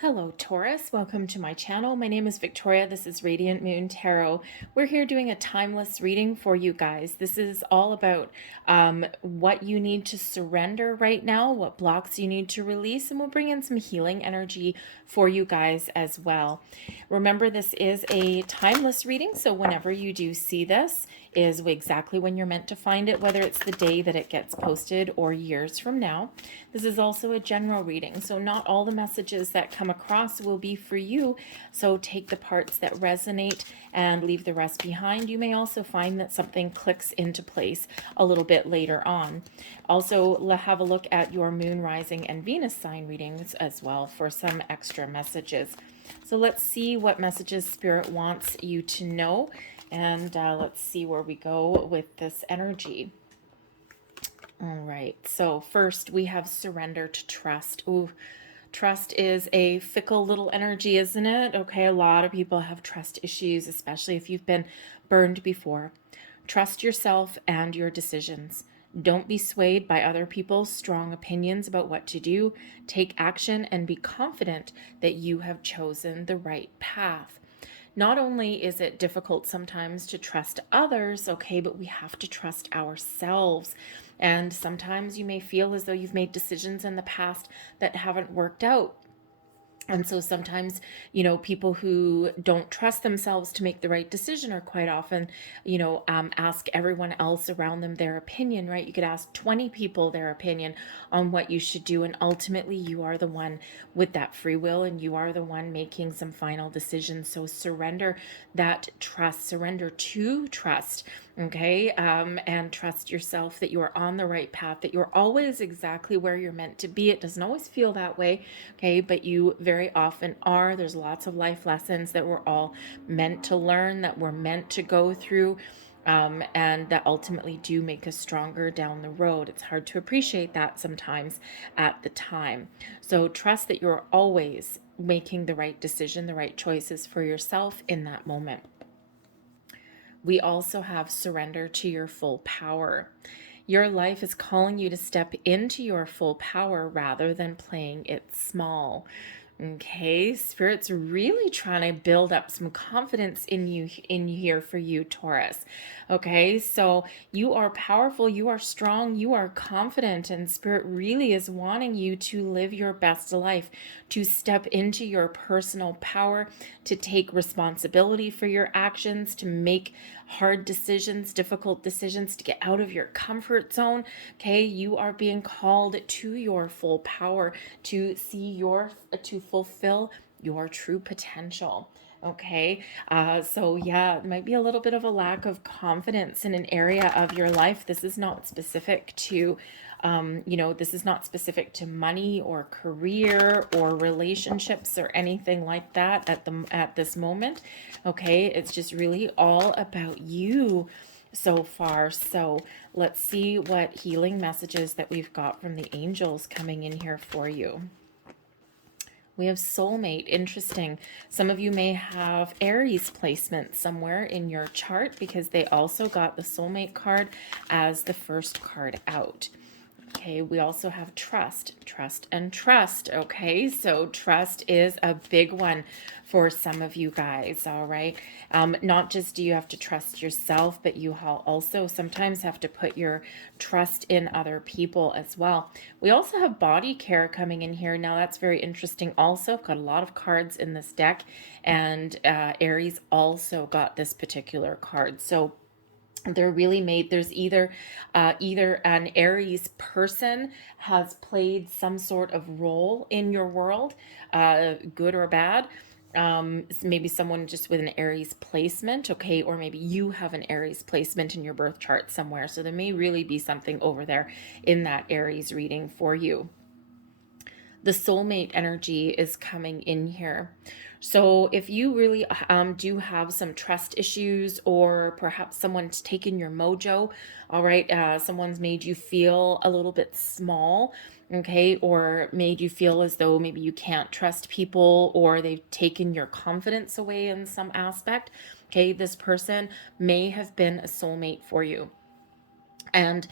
Hello, Taurus. Welcome to my channel. My name is Victoria. This is Radiant Moon Tarot. We're here doing a timeless reading for you guys. This is all about what you need to surrender right now, what blocks you need to release, and we'll bring in some healing energy for you guys as well. Remember, this is a timeless reading, so whenever you do see this is exactly when you're meant to find it, whether it's the day that it gets posted or years from now. This is also a general reading, so not all the messages that come across will be for you, so take the parts that resonate and leave the rest behind. You may also find that something clicks into place a little bit later on. Also, have a look at your moon, rising, and Venus sign readings as well for some extra messages. So let's see what messages Spirit wants you to know, and let's see where we go with this energy. All right, so first we have surrender to trust. Ooh, trust is a fickle little energy, isn't it? Okay, a lot of people have trust issues, especially if you've been burned before. Trust yourself and your decisions. Don't be swayed by other people's strong opinions about what to do. Take action and be confident that you have chosen the right path. Not only is it difficult sometimes to trust others, okay, but we have to trust ourselves. And sometimes you may feel as though you've made decisions in the past that haven't worked out. And so sometimes, people who don't trust themselves to make the right decision are quite often, ask everyone else around them their opinion, right? You could ask 20 people their opinion on what you should do. And ultimately, you are the one with that free will and you are the one making some final decisions. So surrender that trust, surrender to trust, okay? And trust yourself that you are on the right path, that you're always exactly where you're meant to be. It doesn't always feel that way, okay? But you very often are. There's lots of life lessons that we're all meant to learn, that we're meant to go through, and that ultimately do make us stronger down the road. It's hard to appreciate that sometimes at the time. So trust that you're always making the right decision, the right choices for yourself in that moment. We also have surrender to your full power. Your life is calling you to step into your full power rather than playing it small. Okay, Spirit's really trying to build up some confidence in you in here for you, Taurus. Okay, so you are powerful, you are strong, you are confident, and Spirit really is wanting you to live your best life, to step into your personal power, to take responsibility for your actions, to make hard decisions, difficult decisions, to get out of your comfort zone. Okay, you are being called to your full power, to to fulfill your true potential. Okay, so yeah, it might be a little bit of a lack of confidence in an area of your life. This is not specific to this is not specific to money or career or relationships or anything like that at this moment. Okay, it's just really all about you so far. So let's see what healing messages that we've got from the angels coming in here for you. We have soulmate. Interesting. Some of you may have Aries placement somewhere in your chart because they also got the soulmate card as the first card out. Okay, we also have trust, and trust. Okay, so trust is a big one for some of you guys. All right, not just do you have to trust yourself, but you also sometimes have to put your trust in other people as well. We also have body care coming in here. Now that's very interesting. Also, I've got a lot of cards in this deck, and Aries also got this particular card. So they're really made, there's either an Aries person has played some sort of role in your world, good or bad. Maybe someone just with an Aries placement, okay, or maybe you have an Aries placement in your birth chart somewhere. So there may really be something over there in that Aries reading for you. The soulmate energy is coming in here. So if you really do have some trust issues, or perhaps someone's taken your mojo, all right, someone's made you feel a little bit small, okay, or made you feel as though maybe you can't trust people, or they've taken your confidence away in some aspect, okay, this person may have been a soulmate for you. And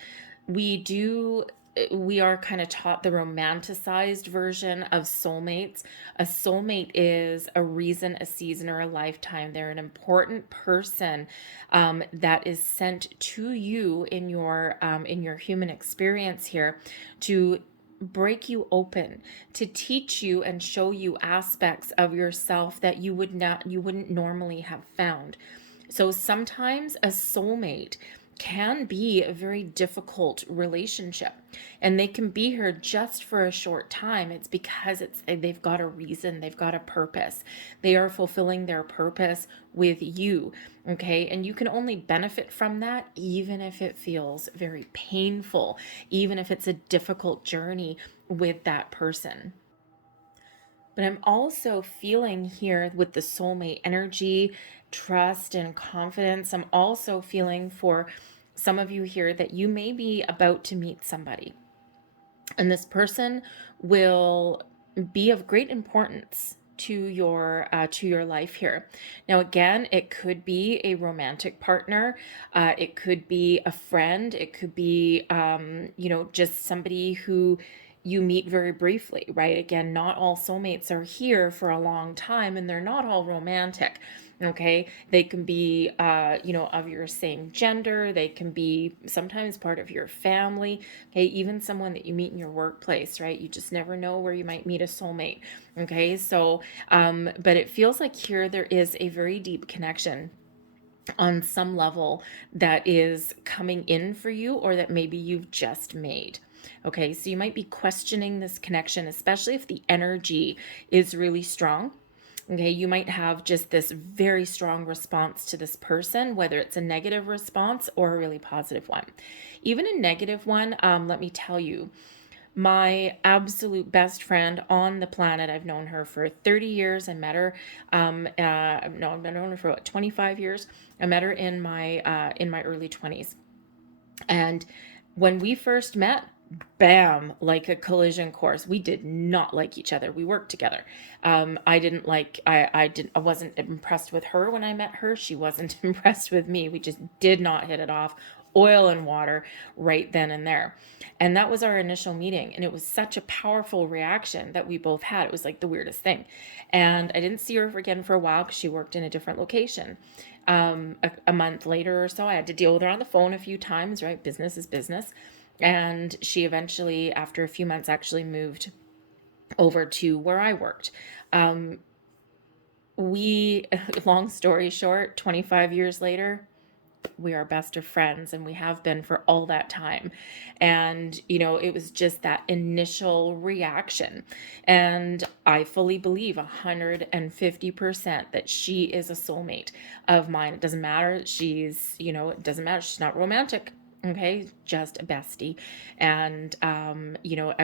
we do we are kind of taught the romanticized version of soulmates. A soulmate is a reason, a season, or a lifetime. They're an important person that is sent to you in your human experience here to break you open, to teach you and show you aspects of yourself that you wouldn't normally have found. So sometimes a soulmate can be a very difficult relationship, and they can be here just for a short time. It's because they've got a reason, they've got a purpose. They are fulfilling their purpose with you, okay? And you can only benefit from that even if it feels very painful, even if it's a difficult journey with that person. But I'm also feeling here with the soulmate energy, trust, and confidence. I'm also feeling for some of you here that you may be about to meet somebody, and this person will be of great importance to your life here. Now, again, it could be a romantic partner, it could be a friend, it could be just somebody who you meet very briefly, right? Again, not all soulmates are here for a long time, and they're not all romantic. Okay, they can be of your same gender, they can be sometimes part of your family, okay, even someone that you meet in your workplace, right? You just never know where you might meet a soulmate. Okay, so but it feels like here there is a very deep connection on some level that is coming in for you, or that maybe you've just made. Okay, so you might be questioning this connection, especially if the energy is really strong. Okay, you might have just this very strong response to this person, whether it's a negative response or a really positive one. Even a negative one, let me tell you, my absolute best friend on the planet. I've known her for 30 years. I met her, no, I've known her for what, 25 years. I met her in my early 20s. And when we first met, bam, like a collision course. We did not like each other. We worked together. I wasn't impressed with her when I met her. She wasn't impressed with me. We just did not hit it off. Oil and water right then and there. And that was our initial meeting. And it was such a powerful reaction that we both had. It was like the weirdest thing. And I didn't see her again for a while because she worked in a different location. A month later or so, I had to deal with her on the phone a few times, right? Business is business. And she eventually, after a few months, actually moved over to where I worked. We, long story short, 25 years later, we are best of friends, and we have been for all that time. And it was just that initial reaction, and I fully believe 150% that she is a soulmate of mine. It doesn't matter, it doesn't matter, she's not romantic. Okay, just a bestie. And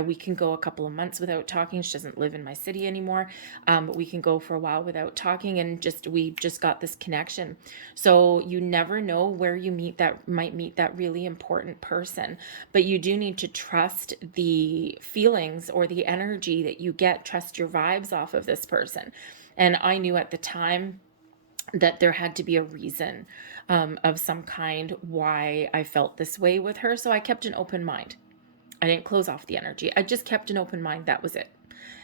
we can go a couple of months without talking. She doesn't live in my city anymore, but we can go for a while without talking, and we just got this connection. So you never know where you might meet that really important person, but you do need to trust the feelings or the energy that you get. Trust your vibes off of this person. And I knew at the time that there had to be a reason of some kind why I felt this way with her. So I kept an open mind. I didn't close off the energy. I just kept an open mind. That was it.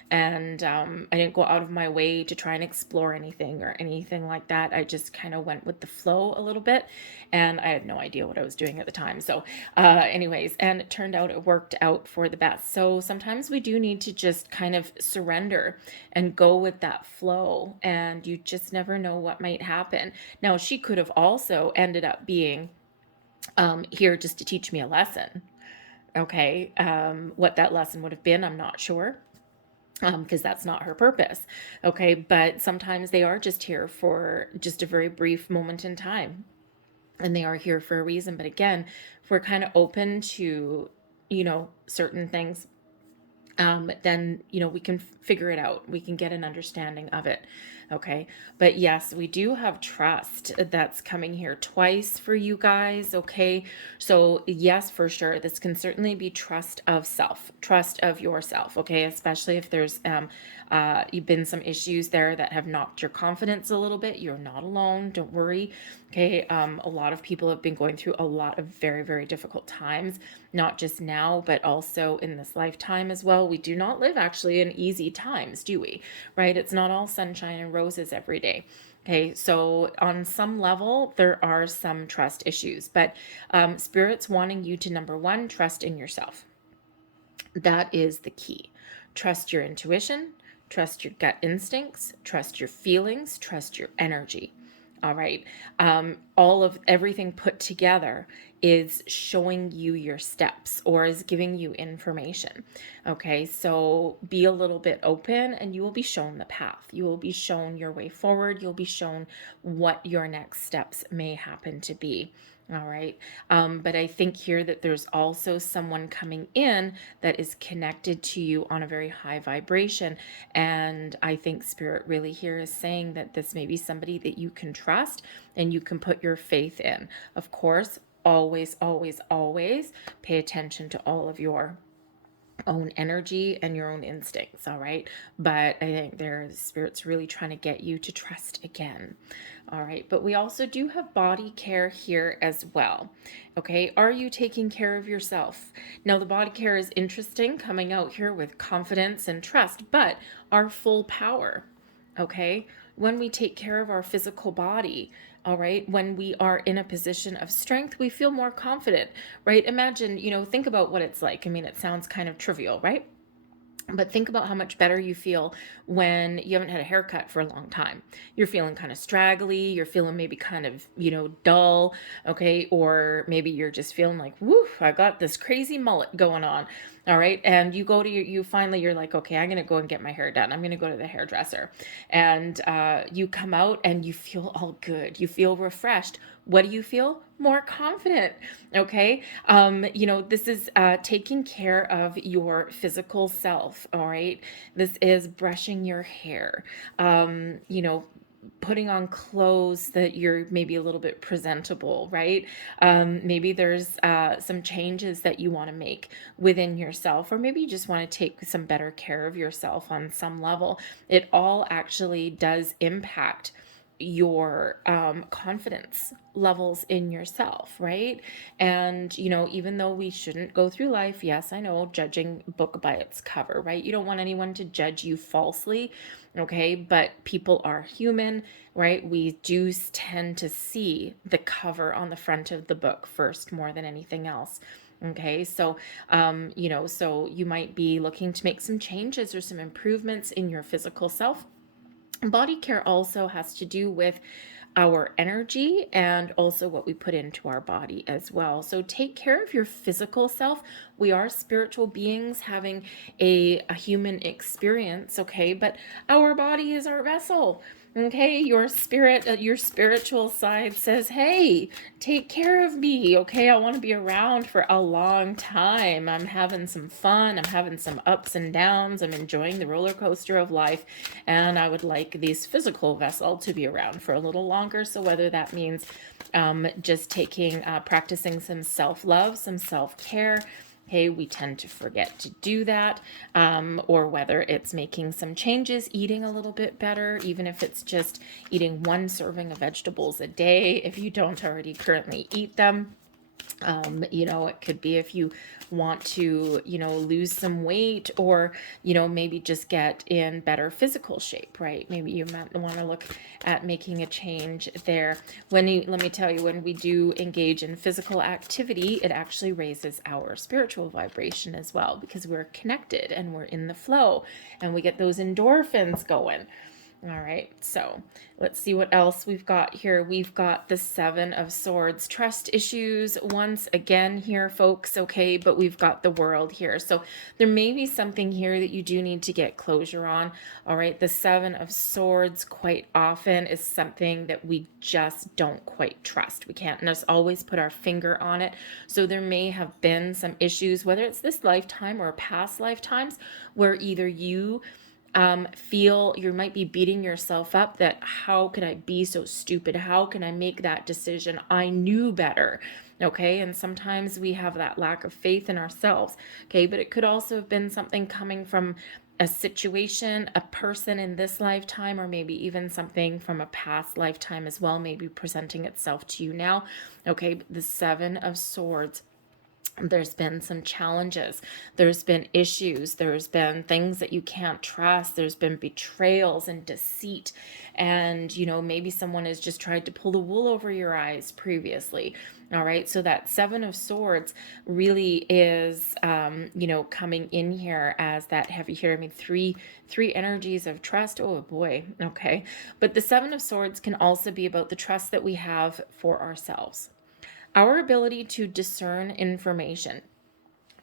And I didn't go out of my way to try and explore anything or anything like that. I just kind of went with the flow a little bit, and I had no idea what I was doing at the time. So anyways, and it turned out it worked out for the best. So sometimes we do need to just kind of surrender and go with that flow, and you just never know what might happen. Now, she could have also ended up being here just to teach me a lesson. Okay, what that lesson would have been, I'm not sure, because that's not her purpose. Okay, but sometimes they are just here for just a very brief moment in time, and they are here for a reason. But again, if we're kind of open to certain things, then we can figure it out, we can get an understanding of it. Okay. But yes, we do have trust that's coming here twice for you guys. Okay. So, yes, for sure. This can certainly be trust of self, trust of yourself. Okay. Especially if there's you've been some issues there that have knocked your confidence a little bit. You're not alone. Don't worry. Okay. A lot of people have been going through a lot of very, very difficult times, not just now, but also in this lifetime as well. We do not live actually in easy times, do we? Right? It's not all sunshine and roses every day. Okay, so on some level, there are some trust issues, but Spirit's wanting you to, number one, trust in yourself. That is the key. Trust your intuition, trust your gut instincts, trust your feelings, trust your energy. All right. All of everything put together is showing you your steps or is giving you information. Okay. So be a little bit open and you will be shown the path. You will be shown your way forward. You'll be shown what your next steps may happen to be. All right. But I think here that there's also someone coming in that is connected to you on a very high vibration. And I think Spirit really here is saying that this may be somebody that you can trust and you can put your faith in. Of course, always, always, always pay attention to all of your own energy and your own instincts, all right? But I think the Spirit's really trying to get you to trust again. All right, but we also do have body care here as well. Okay, are you taking care of yourself? Now, the body care is interesting, coming out here with confidence and trust, but our full power. Okay, when we take care of our physical body, all right, when we are in a position of strength, we feel more confident, right? Imagine, think about what it's like. I mean, it sounds kind of trivial, right? But think about how much better you feel when you haven't had a haircut for a long time. You're feeling kind of straggly. You're feeling maybe kind of, dull. Okay. Or maybe you're just feeling like, woo, I got this crazy mullet going on. All right. And you go to you're like, okay, I'm going to go and get my hair done. I'm going to go to the hairdresser. And you come out and you feel all good. You feel refreshed. What do you feel? More confident. Okay. This is taking care of your physical self. All right. This is brushing your hair. Putting on clothes that you're maybe a little bit presentable, right? Maybe there's some changes that you want to make within yourself, or maybe you just want to take some better care of yourself on some level. It all actually does impact your confidence levels in yourself, right? And, even though we shouldn't go through life, yes, I know, judging book by its cover, right? You don't want anyone to judge you falsely, okay? But people are human, right? We do tend to see the cover on the front of the book first more than anything else. Okay, so, so you might be looking to make some changes or some improvements in your physical self. Body care also has to do with our energy and also what we put into our body as well. So take care of your physical self. We are spiritual beings having a human experience, okay? But our body is our vessel. Okay, your spirit, your spiritual side says, hey, take care of me. Okay, I want to be around for a long time. I'm having some fun. I'm having some ups and downs. I'm enjoying the roller coaster of life. And I would like this physical vessel to be around for a little longer. So whether that means just practicing some self-love, some self-care, hey, we tend to forget to do that, or whether it's making some changes, eating a little bit better, even if it's just eating one serving of vegetables a day, if you don't already currently eat them. It could be if you want to, lose some weight or, maybe just get in better physical shape, right? Maybe you might want to look at making a change there. Let me tell you, when we do engage in physical activity, it actually raises our spiritual vibration as well because we're connected and we're in the flow and we get those endorphins going. All right, so let's see what else we've got here. We've got the Seven of Swords. Trust issues once again here, folks, okay? But we've got the World here. So there may be something here that you do need to get closure on, all right? The Seven of Swords quite often is something that we just don't quite trust. We can't just always put our finger on it. So there may have been some issues, whether it's this lifetime or past lifetimes, where either you feel you might be beating yourself up that how could I be so stupid? How can I make that decision? I knew better. Okay. And sometimes we have that lack of faith in ourselves. Okay. But it could also have been something coming from a situation, a person in this lifetime, or maybe even something from a past lifetime as well, maybe presenting itself to you now. Okay. The Seven of Swords, there's been some challenges, there's been issues, there's been things that you can't trust, there's been betrayals and deceit, and maybe someone has just tried to pull the wool over your eyes previously. All right, so that Seven of Swords really is coming in here as that heavy here. I mean, three energies of trust. Oh boy. Okay, but the Seven of Swords can also be about the trust that we have for ourselves, our ability to discern information,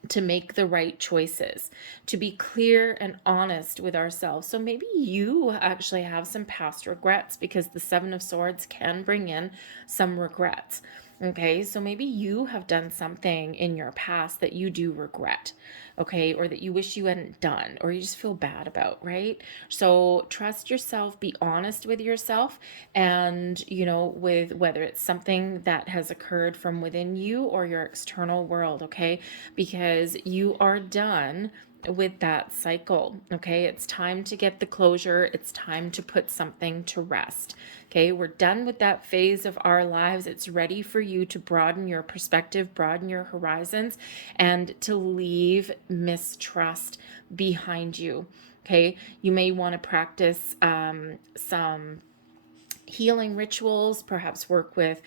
to make the right choices, to be clear and honest with ourselves. So maybe you actually have some past regrets, because the Seven of Swords can bring in some regrets. Okay, so maybe you have done something in your past that you do regret, okay, or that you wish you hadn't done, or you just feel bad about, right? So trust yourself, be honest with yourself, and, with whether it's something that has occurred from within you or your external world, okay, because you are done with that cycle. Okay, it's time to get the closure, it's time to put something to rest. Okay, we're done with that phase of our lives. It's ready for you to broaden your perspective, broaden your horizons, and to leave mistrust behind you. Okay, you may want to practice some healing rituals, perhaps work with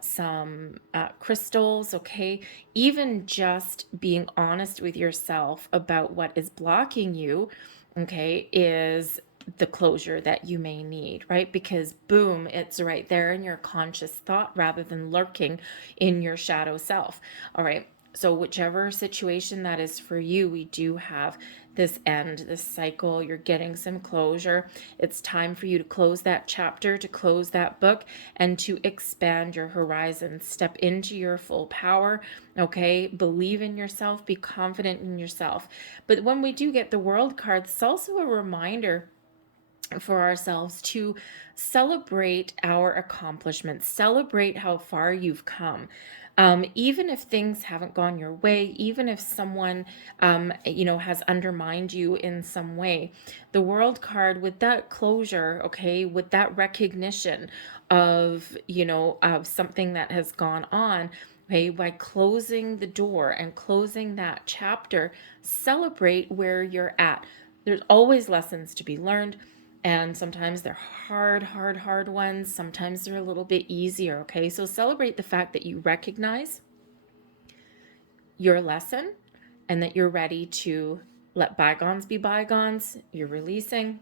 some crystals, okay? Even just being honest with yourself about what is blocking you, okay, is the closure that you may need, right? Because boom, it's right there in your conscious thought rather than lurking in your shadow self. All right. So whichever situation that is for you, we do have this end, this cycle. You're getting some closure. It's time for you to close that chapter, to close that book, and to expand your horizons. Step into your full power. Okay, believe in yourself, be confident in yourself. But when we do get the World card, it's also a reminder for ourselves to celebrate our accomplishments, celebrate how far you've come. Even if things haven't gone your way, even if someone, has undermined you in some way, the World card, with that closure, okay, with that recognition of, of something that has gone on, okay, by closing the door and closing that chapter, celebrate where you're at. There's always lessons to be learned. And sometimes they're hard ones. Sometimes they're a little bit easier, okay? So celebrate the fact that you recognize your lesson and that you're ready to let bygones be bygones. You're releasing,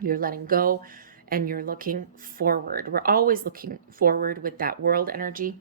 you're letting go, and you're looking forward. We're always looking forward with that world energy.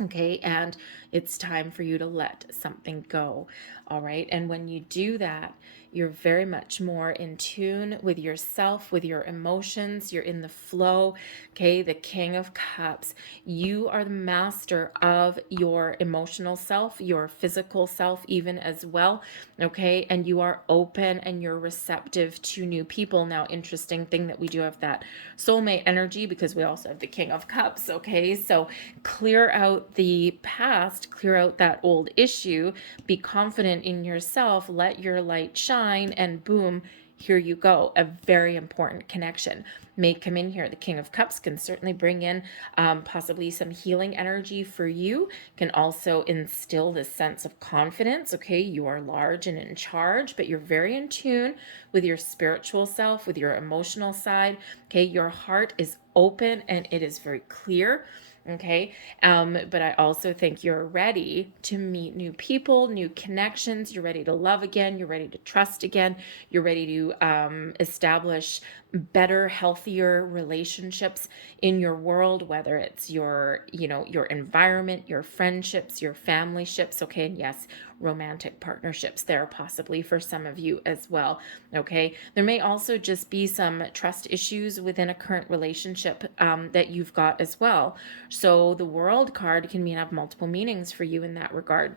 Okay, and it's time for you to let something go. All right, and when you do that, you're very much more in tune with yourself, with your emotions. You're in the flow. Okay, the King of Cups. You are the master of your emotional self, your physical self, even as well. Okay, and you are open and you're receptive to new people. Now, interesting thing that we do have that soulmate energy, because we also have the King of Cups. Okay, so clear out the past, clear out that old issue, be confident in yourself, let your light shine, and boom, here you go. A very important connection may come in here. The King of Cups can certainly bring in possibly some healing energy for you, can also instill this sense of confidence. Okay, you are large and in charge, but you're very in tune with your spiritual self, with your emotional side. Okay, your heart is open and it is very clear. Okay, but I also think you're ready to meet new people, new connections. You're ready to love again. You're ready to trust again. You're ready to establish better, healthier relationships in your world, whether it's your environment, your friendships, your family ships. Okay, and yes, romantic partnerships there possibly for some of you as well. Okay, there may also just be some trust issues within a current relationship that you've got as well. So the World card can have multiple meanings for you in that regard.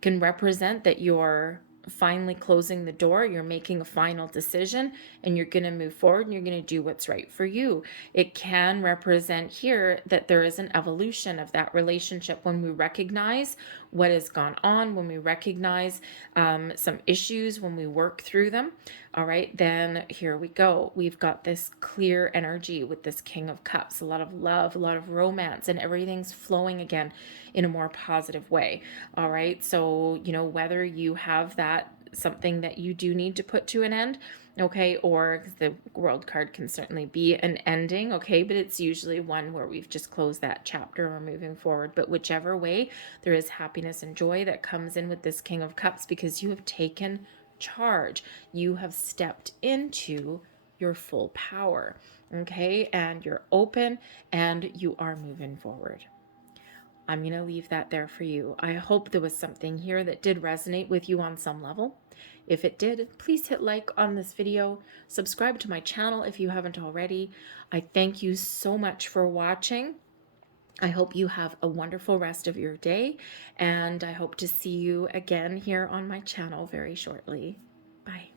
Can represent that you're finally closing the door. You're making a final decision and you're going to move forward and you're going to do what's right for you. It can represent here that there is an evolution of that relationship when we recognize what has gone on, when we recognize some issues, when we work through them. All right, then here we go. We've got this clear energy with this King of Cups, a lot of love, a lot of romance, and everything's flowing again in a more positive way. All right, so, whether you have that something that you do need to put to an end, okay, or the World card can certainly be an ending, okay, but it's usually one where we've just closed that chapter and we're moving forward. But whichever way, there is happiness and joy that comes in with this King of Cups because you have taken charge. You have stepped into your full power, okay, and you're open and you are moving forward. I'm going to leave that there for you. I hope there was something here that did resonate with you on some level. If it did, please hit like on this video, subscribe to my channel if you haven't already. I thank you so much for watching. I hope you have a wonderful rest of your day, and I hope to see you again here on my channel very shortly. Bye.